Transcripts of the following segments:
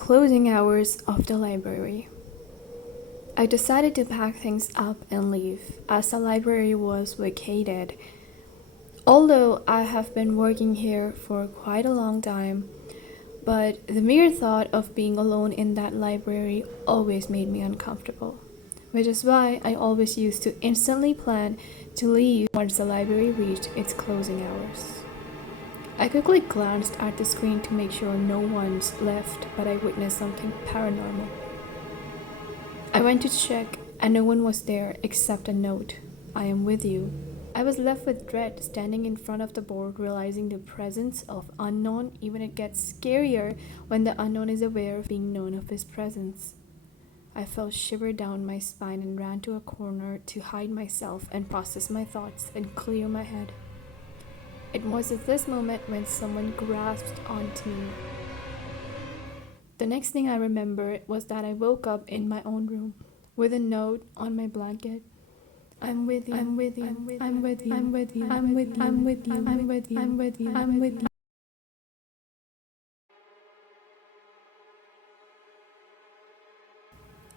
closing hours of the library. I decided to pack things up and leave, as the library was vacated. Although I have been working here for quite a long time, but the mere thought of being alone in that library always made me uncomfortable, which is why I always used to instantly plan to leave once the library reached its closing hours. I quickly glanced at the screen to make sure no one's left, but I witnessed something paranormal. I went to check, and no one was there except a note: "I am with you." I was left with dread, standing in front of the board, realizing the presence of unknown. Even it gets scarier when the unknown is aware of being known of his presence. I felt shiver down my spine and ran to a corner to hide myself and process my thoughts and clear my head. It was at this moment when someone grasped onto me. The next thing I remember was that I woke up in my own room with a note on my blanket. I'm with you. I'm with you. I'm with you. I'm with you. I'm with you. I'm with you. I'm with you. I'm with you. I'm with you.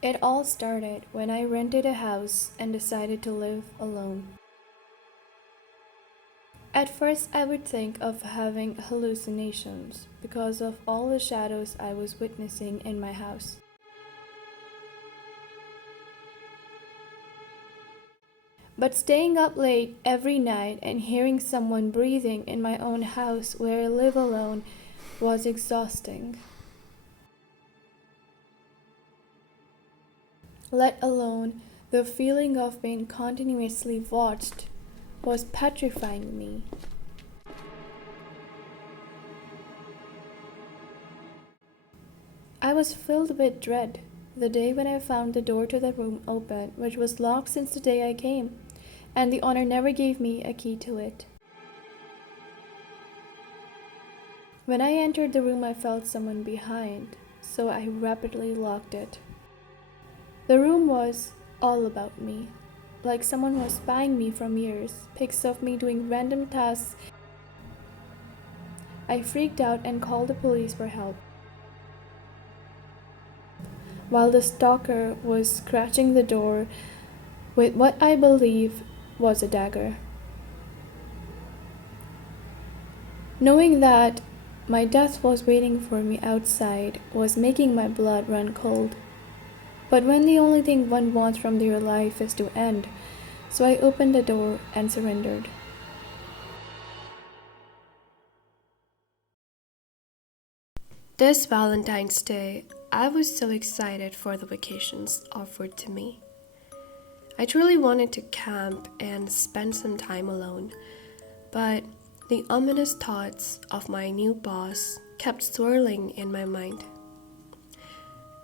It all started when I rented a house and decided to live alone. At first, I would think of having hallucinations because of all the shadows I was witnessing in my house. But staying up late every night and hearing someone breathing in my own house where I live alone was exhausting. Let alone the feeling of being continuously watched was petrifying me. I was filled with dread the day when I found the door to the room open, which was locked since the day I came, and the owner never gave me a key to it. When I entered the room, I felt someone behind, so I rapidly locked it. The room was all about me, like someone was spying me from years, pics of me doing random tasks. I freaked out and called the police for help, while the stalker was scratching the door with what I believe was a dagger. Knowing that my death was waiting for me outside was making my blood run cold. But when the only thing one wants from their life is to end, so I opened the door and surrendered. This Valentine's Day, I was so excited for the vacations offered to me. I truly wanted to camp and spend some time alone, but the ominous thoughts of my new boss kept swirling in my mind.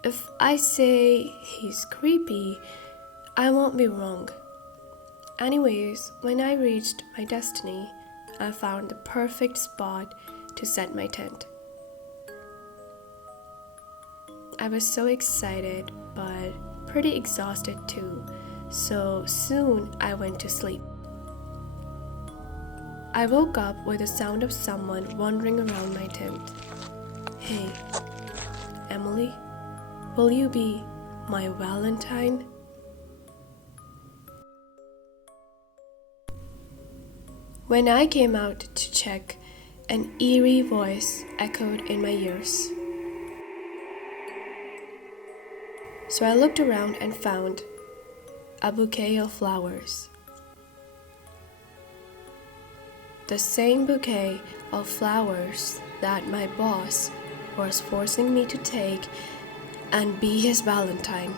If I say he's creepy, I won't be wrong. Anyways, when I reached my destiny, I found the perfect spot to set my tent. I was so excited, but pretty exhausted too, so soon I went to sleep. I woke up with the sound of someone wandering around my tent. "Hey, Emily, will you be my Valentine?" When I came out to check, an eerie voice echoed in my ears. So I looked around and found a bouquet of flowers. The same bouquet of flowers that my boss was forcing me to take and be his Valentine.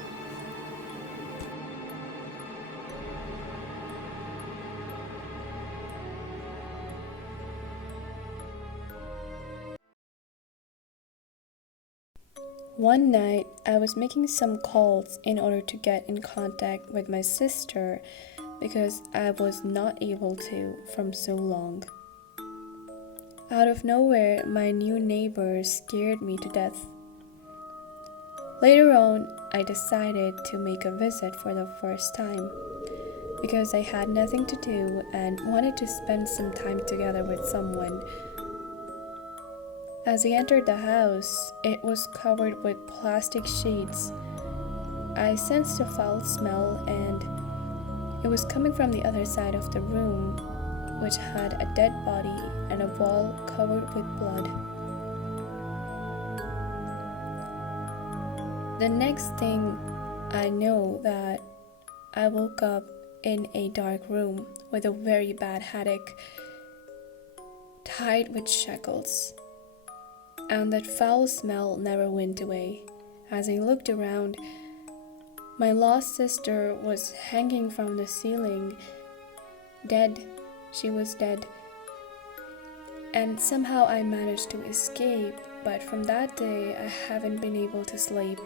One night, I was making some calls in order to get in contact with my sister because I was not able to from so long. Out of nowhere, my new neighbors scared me to death. Later on, I decided to make a visit for the first time because I had nothing to do and wanted to spend some time together with someone. As I entered the house, it was covered with plastic sheets. I sensed a foul smell, and it was coming from the other side of the room, which had a dead body and a wall covered with blood. The next thing I know that I woke up in a dark room with a very bad headache, tied with shackles, and that foul smell never went away. As I looked around, my lost sister was hanging from the ceiling, dead. She was dead. And somehow I managed to escape, but from that day I haven't been able to sleep.